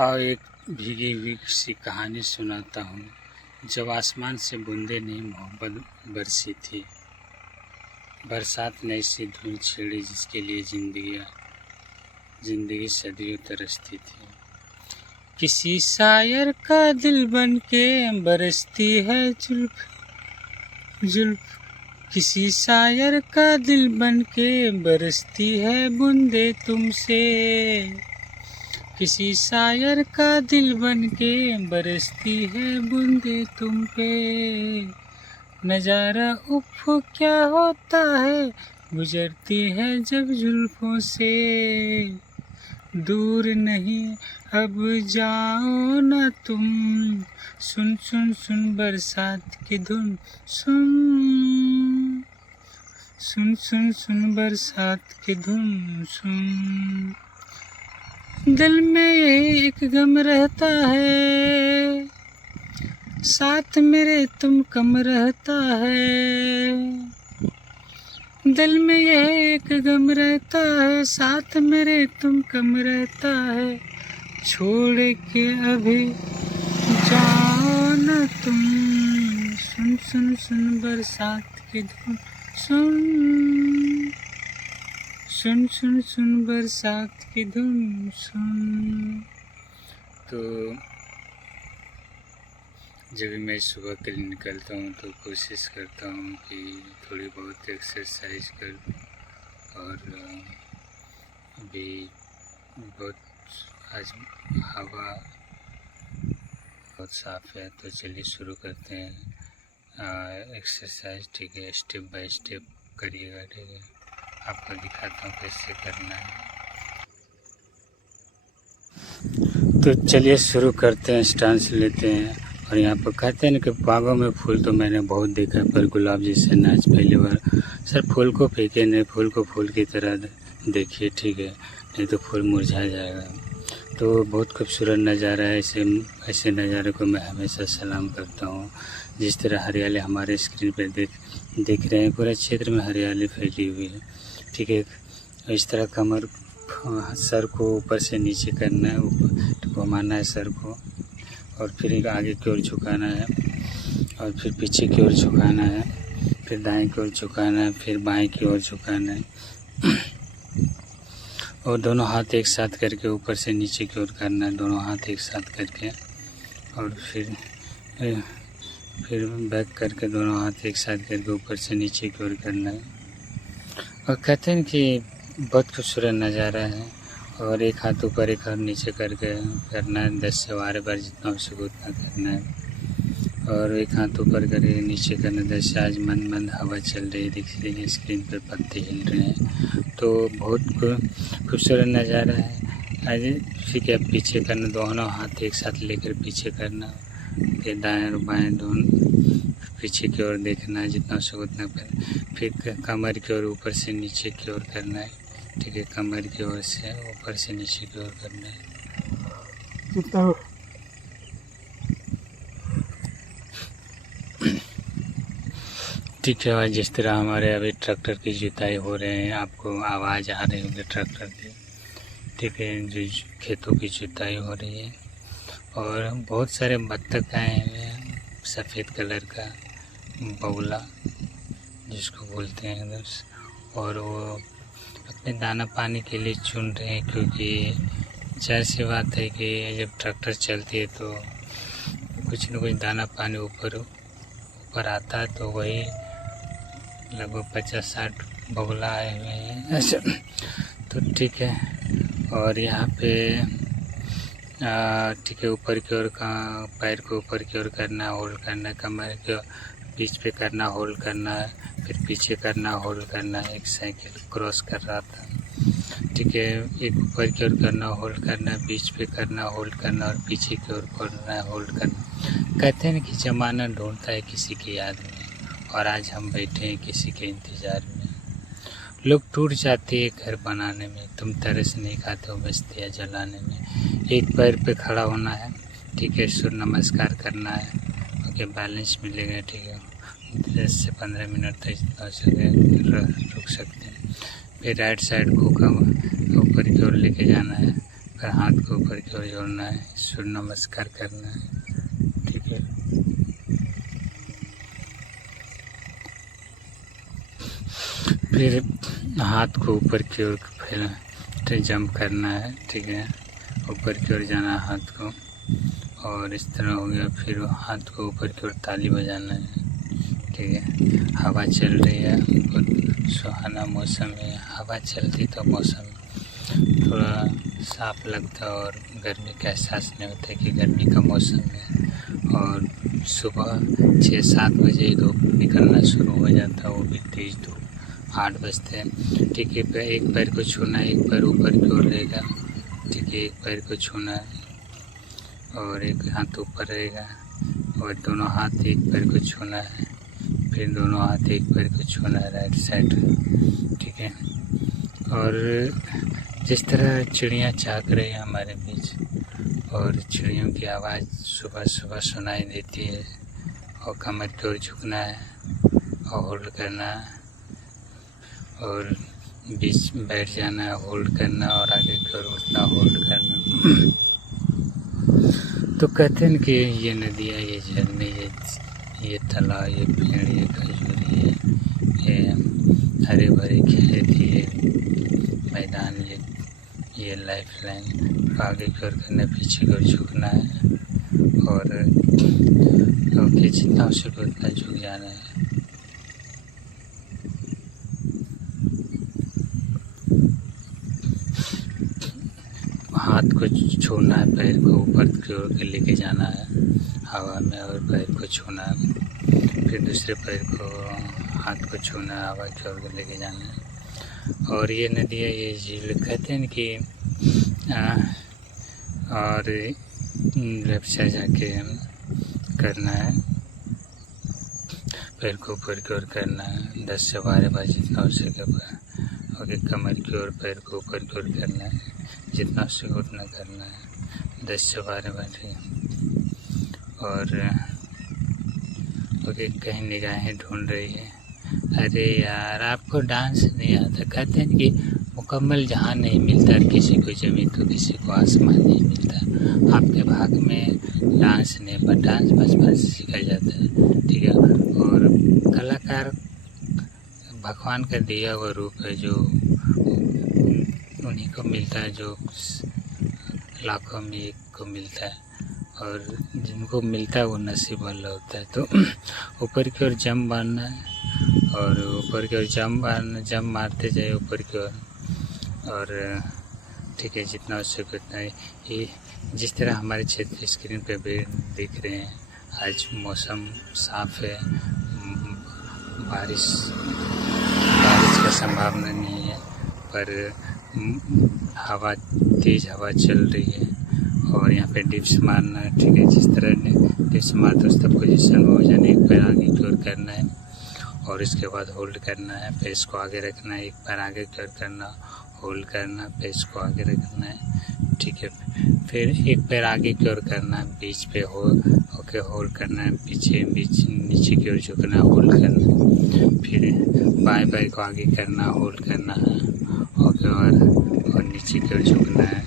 और एक भीगी हुई सी कहानी सुनाता हूँ। जब आसमान से बूंदे नहीं मोहब्बत बरसी थी, बरसात ने ऐसी धूल छेड़ी जिसके लिए जिंदगी सदियों तरसती थी। किसी शायर का दिल बन के बरसती है जुल्फ जुल्फ, किसी शायर का दिल बन के बरसती है बूंदे तुमसे, किसी शायर का दिल बन के बरसती है बूंदे तुम पे। नजारा उफ क्या होता है गुजरती है जब जुल्फों से, दूर नहीं अब जाओ ना तुम, सुन सुन सुन बरसात की धुन, सुन सुन सुन सुन बरसात की धुन सुन। दिल में यही एक गम रहता है, साथ मेरे तुम कम रहता है। दिल में यही एक गम रहता है, साथ मेरे तुम कम रहता है। छोड़ के अभी जाओ न तुम, सुन सुन सुन बरसात की धुन, सुन सुन सुन सुन बरसात की धुन सुन। तो जब भी मैं सुबह के लिए निकलता हूँ तो कोशिश करता हूँ कि थोड़ी बहुत एक्सरसाइज करूँ। और अभी बहुत आज हवा बहुत साफ़ है, तो चलिए शुरू करते हैं एक्सरसाइज। ठीक है, स्टेप बाय स्टेप करिएगा। ठीक है, आपको दिखाता हूँ कैसे करना है। तो चलिए शुरू करते हैं, स्टांस लेते हैं। और यहाँ पर कहते हैं ना कि बागों में फूल तो मैंने बहुत देखा है, पर गुलाब जैसे नाच पहली बार। सर फूल को फेंके नहीं, फूल को फूल की तरह देखिए। ठीक है, नहीं तो फूल मुरझा जाएगा। तो बहुत खूबसूरत नज़ारा है। ऐसे नज़ारे को मैं हमेशा सलाम करता हूँ। जिस तरह हरियाली हमारे स्क्रीन पर देख रहे हैं, पूरे क्षेत्र में हरियाली फैली हुई है। ठीक है, इस तरह कमर सर को ऊपर से नीचे करना है, ऊपर घुमाना है सर को, और फिर एक आगे की ओर झुकाना है, और फिर पीछे की ओर झुकाना है, फिर दाएं की ओर झुकाना है, फिर बाएं की ओर झुकाना है। और दोनों हाथ एक साथ करके ऊपर से नीचे की ओर करना है, दोनों हाथ एक साथ करके। और फिर बैक करके दोनों हाथ एक साथ करके ऊपर से नीचे की ओर करना है। और कहते हैं कि बहुत खूबसूरत नज़ारा है। और एक हाथ ऊपर एक हाथ नीचे करके करना है, 10 से 12 बार जितना हो सके उतना करना है। और एक हाथ ऊपर करके नीचे करना है 10 से। आज मंद मंद हवा चल रही है, दिख रही है, स्क्रीन पर पत्ते हिल रहे हैं, तो बहुत खूबसूरत नज़ारा है। आज ठीक है, पीछे करना, दोनों हाथ एक साथ लेकर पीछे करना, फिर दाएं और बाएं दोनों पीछे की ओर देखना है, जितना हो सके उतना कर। फिर कमर की ओर ऊपर से नीचे की ओर करना है। ठीक है, कमर की ओर से ऊपर से नीचे की ओर करना है। ठीक है, और जिस तरह हमारे अभी ट्रैक्टर की जुताई हो रहे हैं, आपको आवाज़ आ रही होगी ट्रैक्टर की। ठीक है, जो खेतों की जुताई हो रही है। और बहुत सारे बत्तख आए हुए हैं, सफ़ेद कलर का बगुला जिसको बोलते हैं दोस्त। और वो अपने दाना पानी के लिए चुन रहे हैं, क्योंकि जाहिर सी बात है कि जब ट्रैक्टर चलती है तो कुछ न कुछ दाना पानी ऊपर आता है। तो वही लगभग 50-60 बगुला आए हुए हैं। अच्छा, तो ठीक है। और यहाँ पे ठीक है, ऊपर की ओर का पैर को ऊपर की ओर करना, होल्ड करना, कमर के बीच पे करना, होल्ड करना है, फिर पीछे करना, होल्ड करना है। एक साइकिल क्रॉस कर रहा था। ठीक है, एक ऊपर की ओर करना, होल्ड करना, बीच पे करना, होल्ड करना, और पीछे की ओर करना है, होल्ड करना। कहते हैं कि ज़माना ढूंढता है किसी की याद में, और आज हम बैठे हैं किसी के इंतज़ार में। लोग टूट जाते हैं घर बनाने में, तुम तरस नहीं खाते हो बस्तियाँ जलाने में। एक पैर पे खड़ा होना है। ठीक है, सूर्य नमस्कार करना है। ओके, बैलेंस मिलेगा। ठीक है, 10 से 15 मिनट तक जितना हो सके रुक सकते हैं। फिर राइट साइड को ऊपर की ओर लेके जाना है, फिर हाथ को ऊपर की ओर जोड़ना है, सूर्य नमस्कार करना है। ठीक है, फिर हाथ को ऊपर की ओर फिर जंप करना है। ठीक है, ऊपर की ओर जाना है हाथ को, और इस तरह हो गया। फिर हाथ को ऊपर की ओर ताली बजाना है। ठीक है, हवा चल रही है, बहुत सुहाना मौसम है। हवा चलती तो मौसम थोड़ा साफ लगता है और गर्मी का एहसास नहीं होता कि गर्मी का मौसम है। और सुबह 6-7 बजे धूप निकलना शुरू हो जाता है, वो भी तेज़ धूप, 8 बजते हैं। ठीक है, एक पैर को छूना है, एक पैर ऊपर की ओर रहेगा। ठीक है, एक पैर को छूना है और एक हाथ ऊपर रहेगा, और दोनों हाथ एक पैर को छूना है, फिर दोनों हाथ एक पैर को छूना है राइट साइड। ठीक है, और जिस तरह चिड़ियाँ चाक रही है हमारे बीच, और चिड़ियों की आवाज़ सुबह सुबह सुनाई देती है, और कमर की ओर झुकना है और होल्ड करना है, और बीच बैठ जाना है, होल्ड करना, और आगे की ओर उठना, होल्ड करना। तो कहते हैं कि ये नदियाँ, ये झरने, ये तालाब, ये पेड़, ये खजूरी, ये हरे भरे खेत, ये मैदान, ये लाइफ लाइन, आगे की ओर करना, पीछे की ओर झुकना है, और जितना हो सके उतना झुक जाना है। हाथ को छूना है, पैर को ऊपर की ओर लेके जाना है हवा में, और पैर को छूना है, फिर दूसरे पैर को, हाथ को छूना है, हवा की ओर लेके जाना है। और ये नदियाँ, ये झील, कहते हैं कि और लेफ्ट साइड जाके करना है, पैर को ऊपर की ओर करना है 10 से 12 बार जितना हो सके। और कमर की ओर, पैर को ऊपर की ओर करना है, जितना हो सके उतना करना है 10 से 12 बार। और कहीं निगाहें ढूंढ रही है, अरे यार आपको डांस नहीं आता। कहते हैं कि मुकम्मल जहाँ नहीं मिलता, किसी को ज़मीन तो किसी को आसमान नहीं मिलता। आपके भाग में डांस नहीं, पर डांस बचपन से सीखा जाता है। ठीक है, और कलाकार भगवान का दिया हुआ रूप है, जो उन्हीं को मिलता है, जो लाखों में एक को मिलता है, और जिनको मिलता है वो नसीब वाला होता है। तो ऊपर की ओर जंप मारना है, और ऊपर की ओर जंप मारते जाए ऊपर की ओर, और ठीक है, जितना हो सके उतना। ये जिस तरह हमारे क्षेत्र स्क्रीन पे भी दिख रहे हैं, आज मौसम साफ़ है, बारिश का संभावना नहीं है, पर तेज़ हवा चल रही है, और यहाँ पे डिप्स मारना है। ठीक है, जिस तरह डिप्स मारते उस तरह पोजीशन में हो जाना, एक पैर आगे की ओर करना है, और इसके बाद होल्ड करना है, फेस को आगे रखना है, एक पैर आगे की ओर करना, होल्ड करना, फेस को आगे रखना है। ठीक है, फिर एक पैर आगे की ओर करना है, बीच पे ओके होल्ड करना है, नीचे की ओर झुकना है, होल्ड करना है, फिर बाएं पैर को आगे करना, होल्ड करना है, ओके, और नीचे की ओर झुकना है,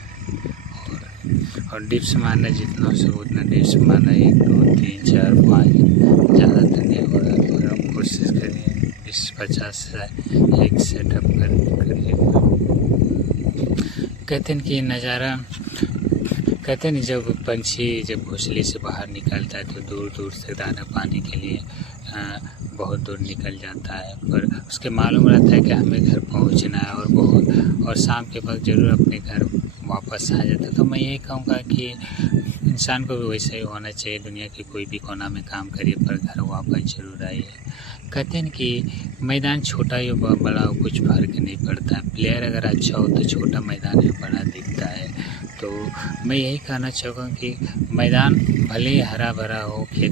और डिप्स मारना, जितना हो सके उतना डिप्स मारना, 1 2 3 4 5, ज़्यादा तो नहीं हो रहा, तो हम कोशिश करिए 20-50 एक सेटअप करिए। कहते हैं कि नज़ारा, कहते हैं जब पंछी जब घोंसले से बाहर निकलता है तो दूर दूर से दाना पाने के लिए बहुत दूर निकल जाता है, पर उसके मालूम रहता है कि हमें घर पहुंचना है, और शाम के वक्त ज़रूर अपने घर वापस आ जाता है। तो मैं यही कहूँगा कि इंसान को भी वैसे ही होना चाहिए, दुनिया के कोई भी कोना में काम करिए पर घर वापस ज़रूर आइए। कहते हैं कि मैदान छोटा हो बड़ा हो कुछ फ़र्क नहीं पड़ता, प्लेयर अगर अच्छा हो तो छोटा मैदान में बड़ा दिखता है। तो मैं यही कहना चाहूँगा कि मैदान भले ही हरा भरा हो, खेत